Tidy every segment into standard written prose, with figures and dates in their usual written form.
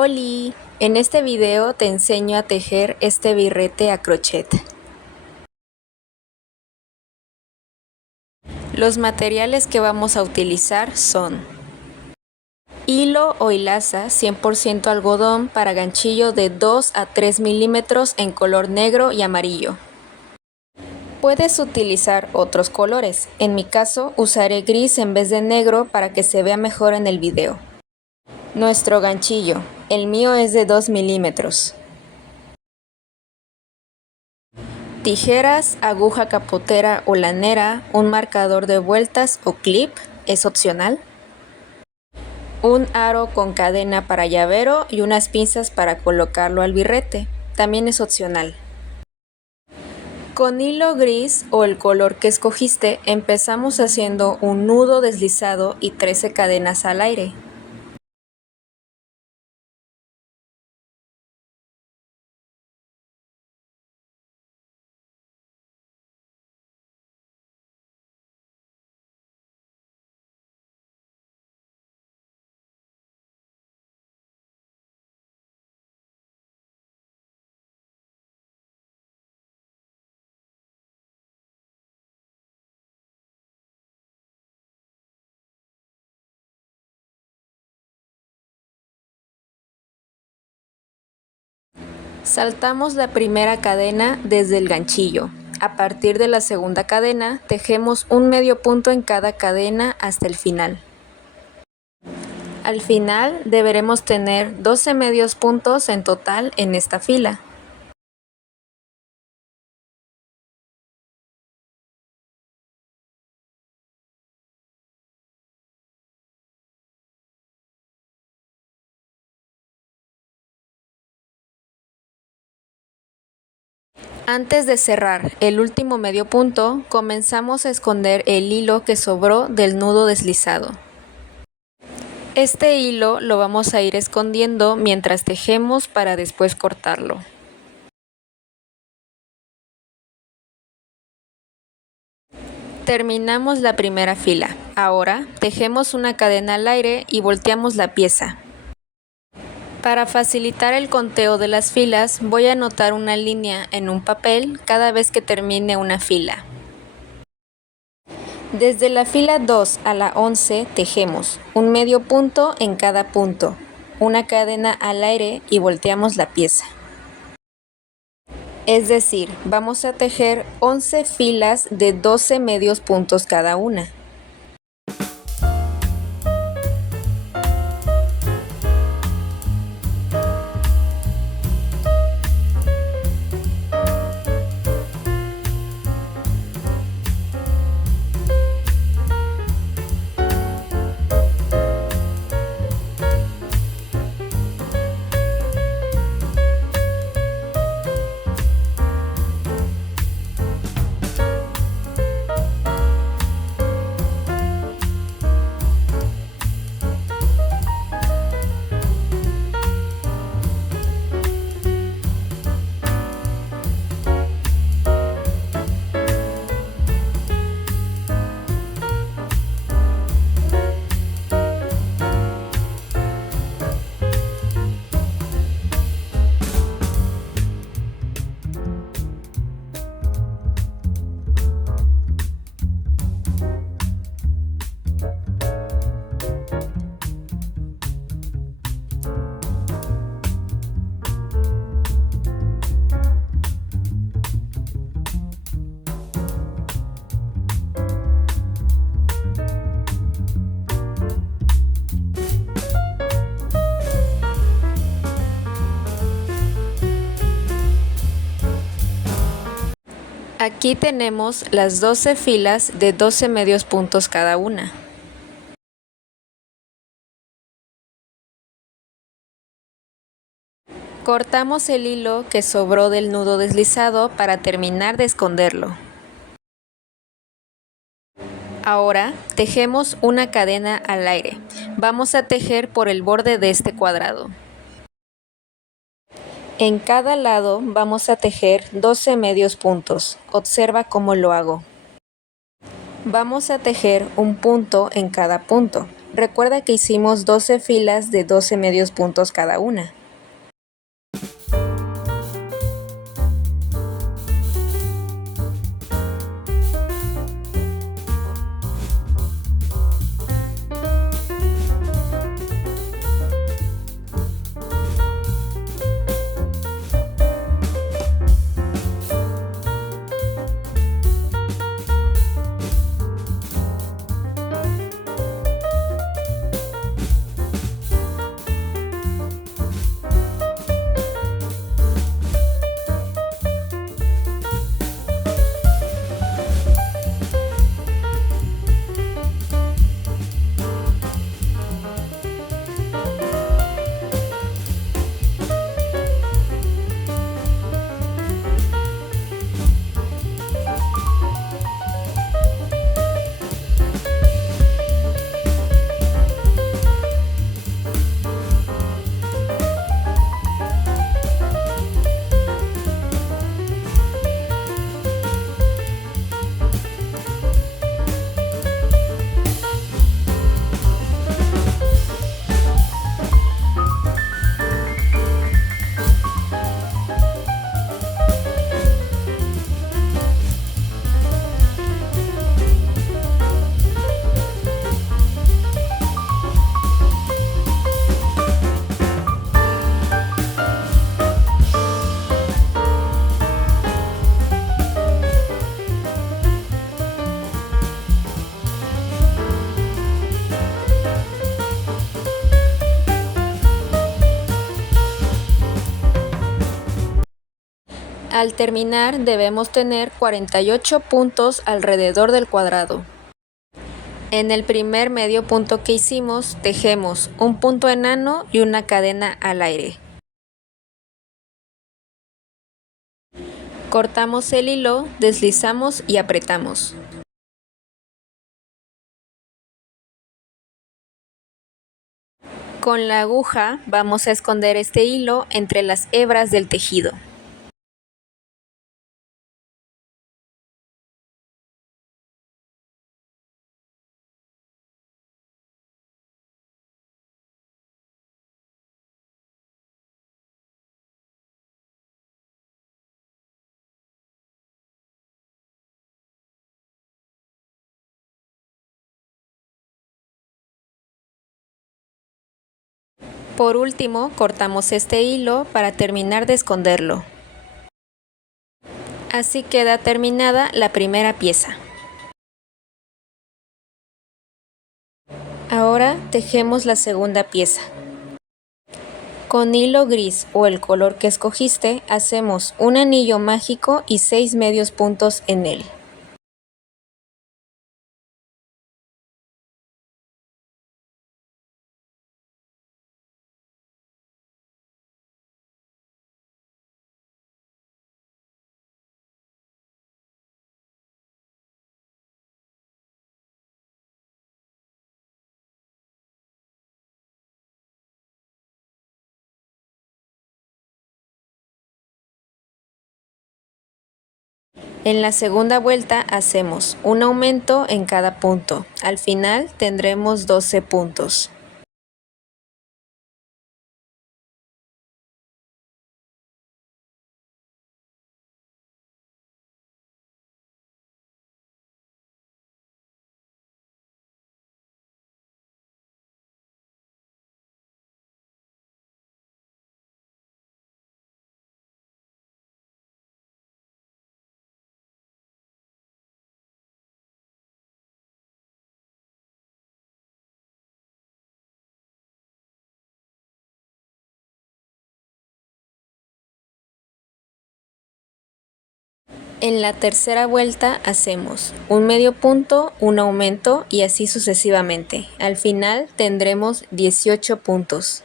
Oli, en este video te enseño a tejer este birrete a crochet. Los materiales que vamos a utilizar son hilo o hilaza 100% algodón para ganchillo de 2 a 3 milímetros en color negro y amarillo. Puedes utilizar otros colores, en mi caso usaré gris en vez de negro para que se vea mejor en el video. Nuestro ganchillo, el mío es de 2 milímetros. Tijeras, aguja capotera o lanera, un marcador de vueltas o clip, es opcional. Un aro con cadena para llavero y unas pinzas para colocarlo al birrete, también es opcional. Con hilo gris o el color que escogiste, empezamos haciendo un nudo deslizado y 13 cadenas al aire. Saltamos la primera cadena desde el ganchillo. A partir de la segunda cadena, tejemos un medio punto en cada cadena hasta el final. Al final deberemos tener 12 medios puntos en total en esta fila. Antes de cerrar el último medio punto, comenzamos a esconder el hilo que sobró del nudo deslizado. Este hilo lo vamos a ir escondiendo mientras tejemos para después cortarlo. Terminamos la primera fila. Ahora tejemos una cadena al aire y volteamos la pieza. Para facilitar el conteo de las filas, voy a anotar una línea en un papel cada vez que termine una fila. Desde la fila 2 a la 11 tejemos un medio punto en cada punto, una cadena al aire y volteamos la pieza. Es decir, vamos a tejer 11 filas de 12 medios puntos cada una. Aquí tenemos las 12 filas de 12 medios puntos cada una. Cortamos el hilo que sobró del nudo deslizado para terminar de esconderlo. Ahora tejemos una cadena al aire. Vamos a tejer por el borde de este cuadrado. En cada lado vamos a tejer 12 medios puntos. Observa cómo lo hago. Vamos a tejer un punto en cada punto. Recuerda que hicimos 12 filas de 12 medios puntos cada una. Al terminar debemos tener 48 puntos alrededor del cuadrado. En el primer medio punto que hicimos, tejemos un punto enano y una cadena al aire. Cortamos el hilo, deslizamos y apretamos. Con la aguja vamos a esconder este hilo entre las hebras del tejido. Por último, cortamos este hilo para terminar de esconderlo. Así queda terminada la primera pieza. Ahora tejemos la segunda pieza. Con hilo gris o el color que escogiste, hacemos un anillo mágico y 6 medios puntos en él. En la segunda vuelta hacemos un aumento en cada punto. Al final tendremos 12 puntos. En la tercera vuelta hacemos un medio punto, un aumento y así sucesivamente. Al final tendremos 18 puntos.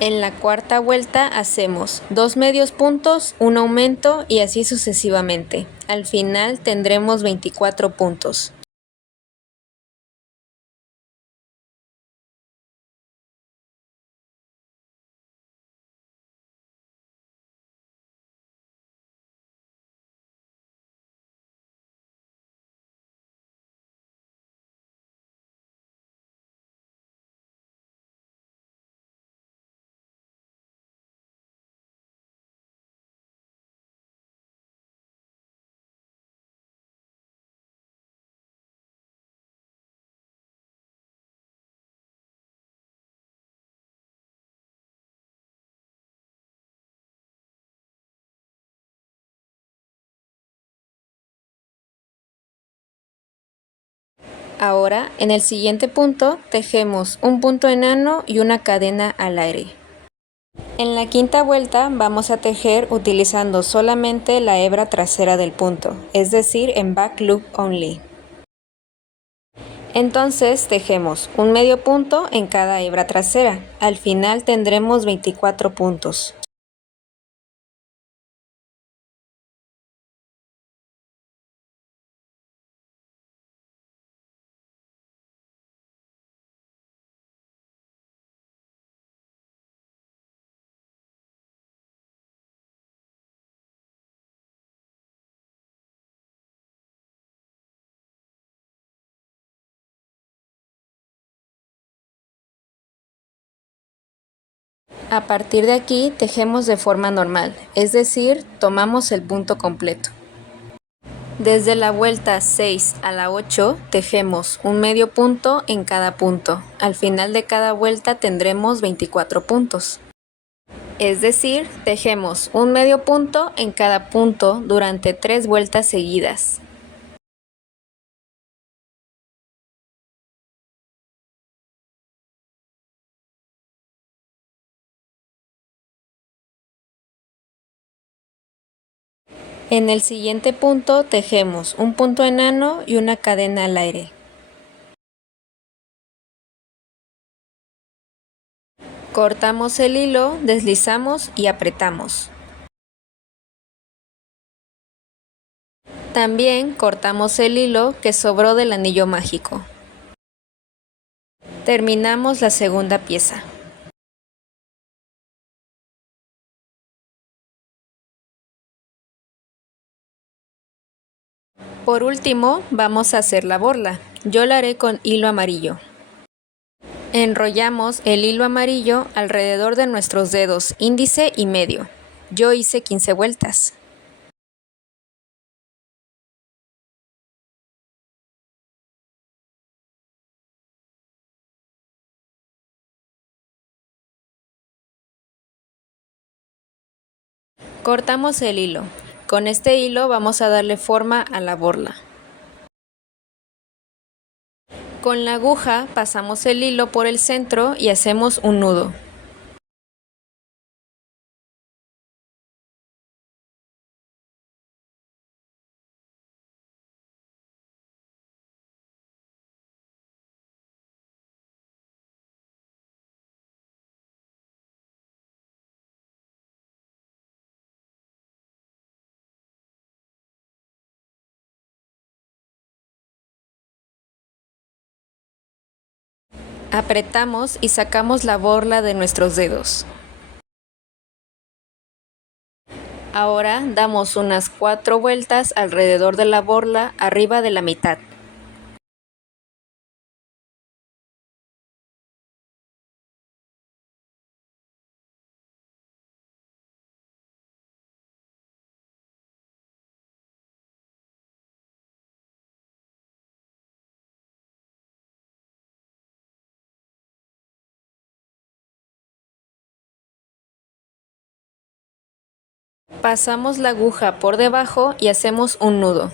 En la cuarta vuelta hacemos 2 medios puntos, un aumento y así sucesivamente. Al final tendremos 24 puntos. Ahora, en el siguiente punto, tejemos un punto enano y una cadena al aire. En la quinta vuelta vamos a tejer utilizando solamente la hebra trasera del punto, es decir, en back loop only. Entonces tejemos un medio punto en cada hebra trasera. Al final tendremos 24 puntos. A partir de aquí tejemos de forma normal, es decir, tomamos el punto completo. Desde la vuelta 6 a la 8 tejemos un medio punto en cada punto. Al final de cada vuelta tendremos 24 puntos. Es decir, tejemos un medio punto en cada punto durante 3 vueltas seguidas. En el siguiente punto tejemos un punto enano y una cadena al aire. Cortamos el hilo, deslizamos y apretamos. También cortamos el hilo que sobró del anillo mágico. Terminamos la segunda pieza. Por último, vamos a hacer la borla. Yo la haré con hilo amarillo. Enrollamos el hilo amarillo alrededor de nuestros dedos índice y medio. Yo hice 15 vueltas. Cortamos el hilo. Con este hilo vamos a darle forma a la borla. Con la aguja pasamos el hilo por el centro y hacemos un nudo. Apretamos y sacamos la borla de nuestros dedos. Ahora damos unas 4 vueltas alrededor de la borla arriba de la mitad. Pasamos la aguja por debajo y hacemos un nudo.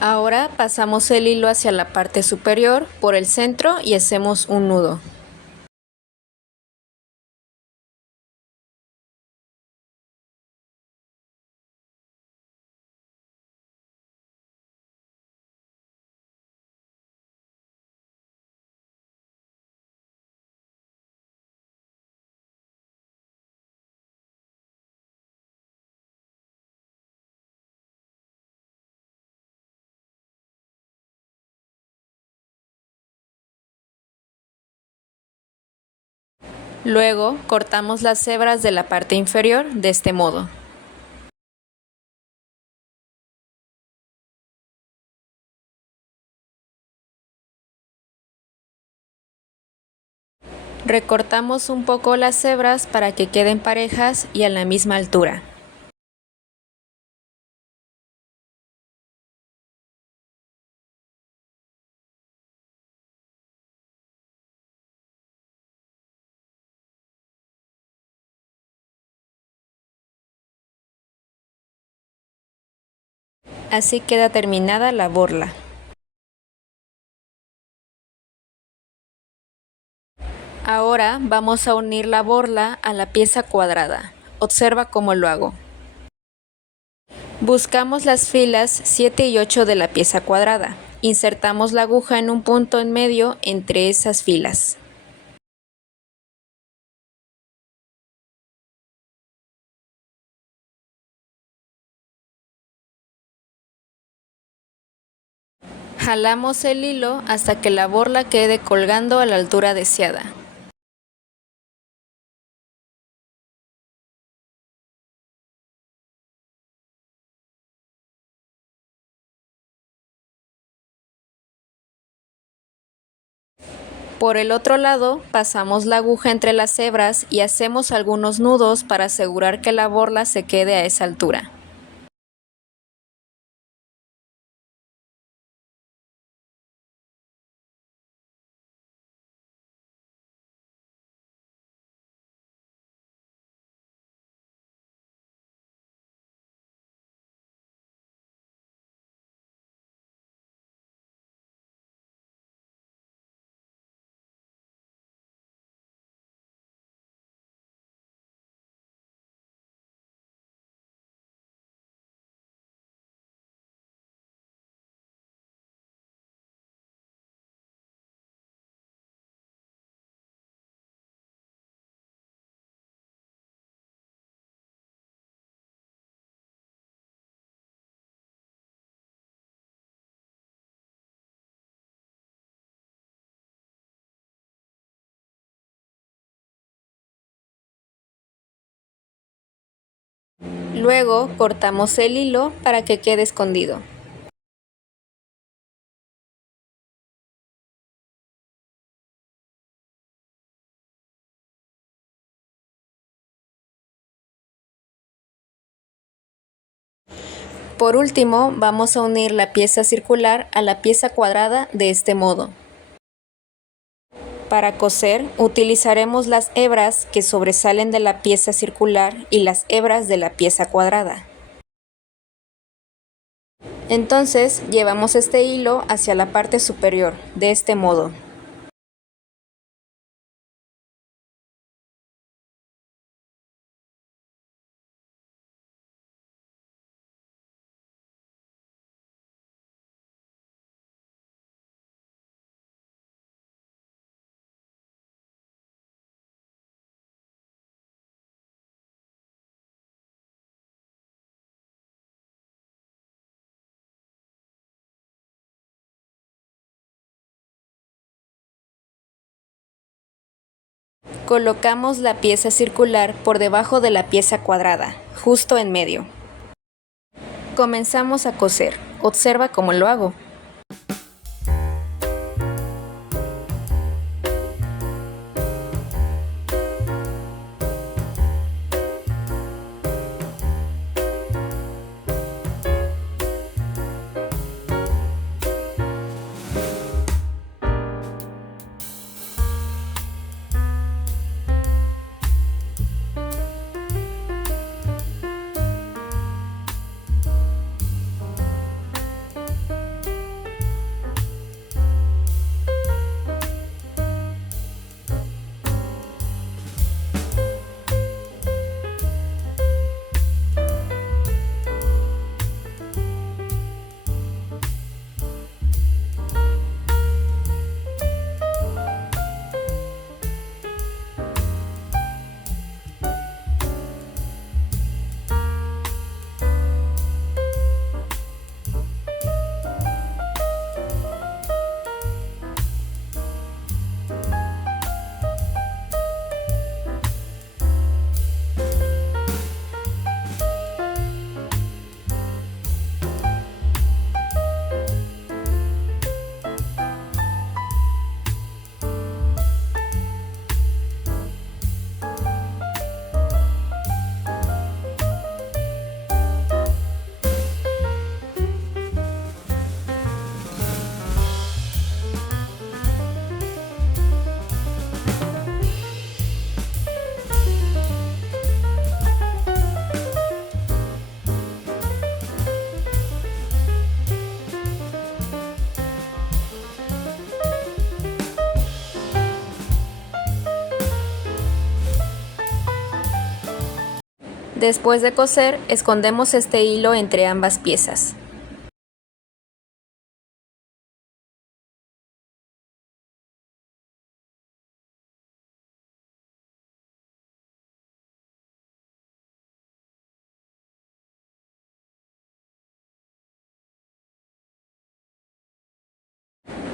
Ahora pasamos el hilo hacia la parte superior por el centro y hacemos un nudo. Luego cortamos las hebras de la parte inferior de este modo. Recortamos un poco las hebras para que queden parejas y a la misma altura. Así queda terminada la borla. Ahora vamos a unir la borla a la pieza cuadrada. Observa cómo lo hago. Buscamos las filas 7 y 8 de la pieza cuadrada. Insertamos la aguja en un punto en medio entre esas filas. Jalamos el hilo hasta que la borla quede colgando a la altura deseada. Por el otro lado, pasamos la aguja entre las hebras y hacemos algunos nudos para asegurar que la borla se quede a esa altura. Luego cortamos el hilo para que quede escondido. Por último, vamos a unir la pieza circular a la pieza cuadrada de este modo. Para coser, utilizaremos las hebras que sobresalen de la pieza circular y las hebras de la pieza cuadrada. Entonces, llevamos este hilo hacia la parte superior, de este modo. Colocamos la pieza circular por debajo de la pieza cuadrada, justo en medio. Comenzamos a coser. Observa cómo lo hago. Después de coser, escondemos este hilo entre ambas piezas.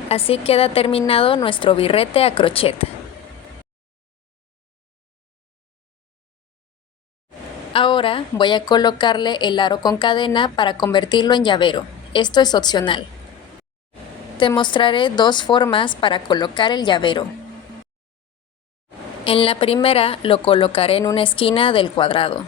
Así queda terminado nuestro birrete a crochet. Ahora voy a colocarle el aro con cadena para convertirlo en llavero. Esto es opcional. Te mostraré dos formas para colocar el llavero. En la primera lo colocaré en una esquina del cuadrado.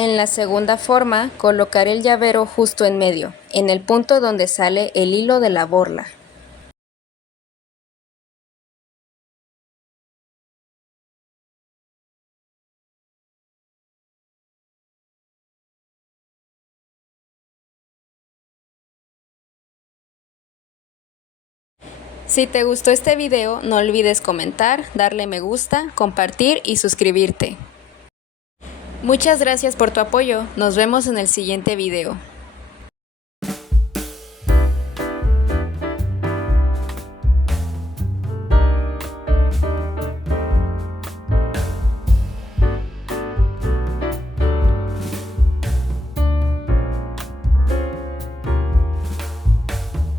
En la segunda forma colocaré el llavero justo en medio, en el punto donde sale el hilo de la borla. Si te gustó este video, no olvides comentar, darle me gusta, compartir y suscribirte. Muchas gracias por tu apoyo, nos vemos en el siguiente video.